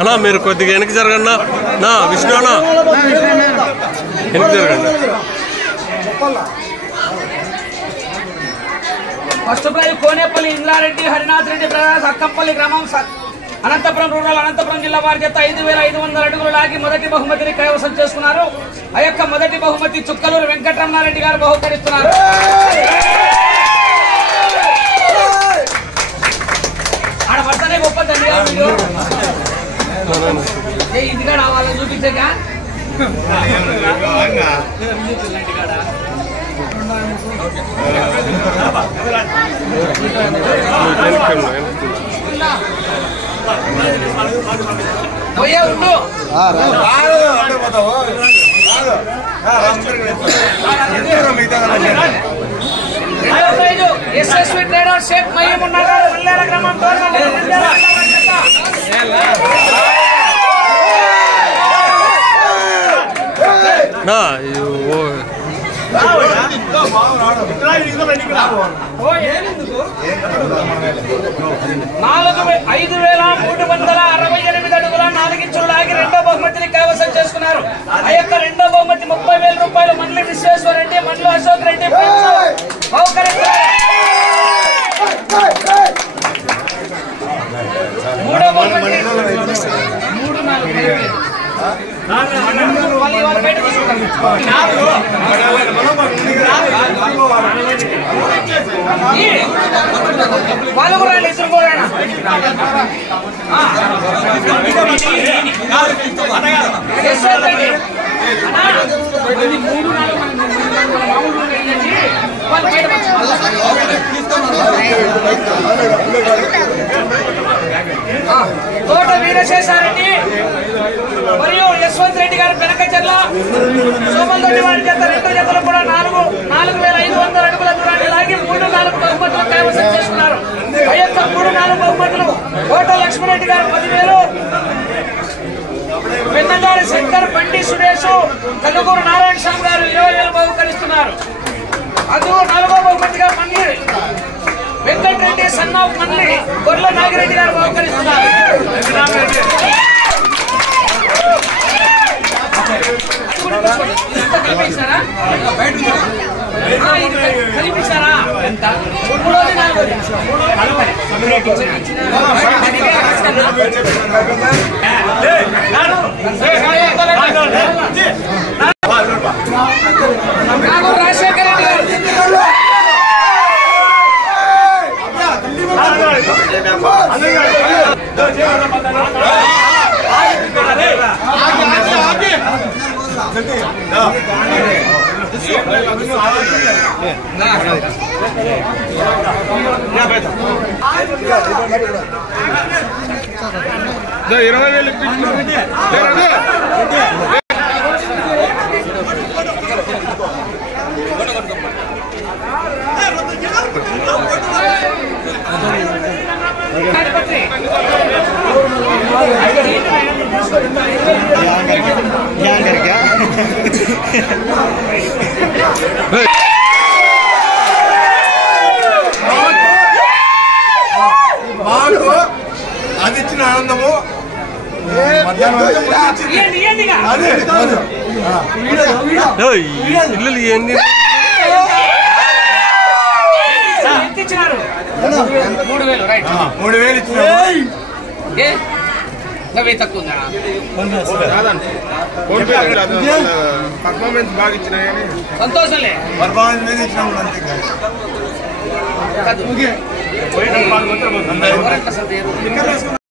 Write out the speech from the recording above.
అన్నా మీరు కొద్దిగా వెనక్కి జరగండి నా విష్ణు అన్న వెనక్కి జరగండి. ఫస్ట్ ప్రైజ్ కోనేపల్లి ఇంద్రారెడ్డి హరినాథ్ రెడ్డి ప్రకాశ్ అక్కంపల్లి గ్రామం అనంతపురం రూరల్ అనంతపురం జిల్లా వారి చేత 5500 అడుగులు లాగి మొదటి బహుమతిని కైవసం చేసుకున్నారు. ఆ యొక్క మొదటి బహుమతి చుక్కలూరు వెంకటరమణారెడ్డి గారు బహుకరిస్తున్నారు. ఆడ పడతానే గొప్ప తండ్రి ఇంటికాడ వాళ్ళని చూపించగా పోయే ఉండు ఎస్ఎస్వి ట్రేడర్ షేక్ మహీమున్నా గారు మల్లేర గ్రామం నా 5368 అడుగుల 4 ఇంచులు లాగి రెండో బహుమతిని కైవసం చేసుకున్నారు. ఆ యొక్క రెండో బహుమతి 30,000 రూపాయలు మండలి విశ్వేశ్వర రెడ్డి మండలి అశోక్ రెడ్డి మూడో బహుమతి 3-4 వాళ్ళు కూడా ఇద్దరు కూడా తోట వీరశేషారెడ్డి మరియు యశ్వంత్ రెడ్డి గారు కనకచర్ల సోమల్దొడ్డి వారి చేత రెండు జతలు కూడా 4,500 అడుగుల దూరాన్ని లాగి 3-4 బహుమతులు కైవసం చేసుకున్నారు. ఆ యొక్క 3-4 బహుమతులు కోట లక్ష్మణరెడ్డి గారు 10,000, పెన్నగారి శంకర్ బండి సురేష్ కలుగూరు నారాయణ స్వామి గారు 20,000 బహుకరిస్తున్నారు. అది 4వ బహుమతిగా మంది వెంకటరెడ్డి సన్నాఫ్ మంది గొర్రెల నాగిరెడ్డి గారు బహుకరిస్తున్నారు. కలిపించారా ఎంత 3వ 4 రాజశేఖర రెడ్డి గారు మాకు అది ఇచ్చిన ఆనందము ఇల్లు ఏంది 3,000 ఇచ్చిన తక్కువ పర్ఫార్మెన్స్ బాగా ఇచ్చిన సంతోషంలే పర్ఫార్మెన్స్ మీద ఇచ్చినాము అంతే.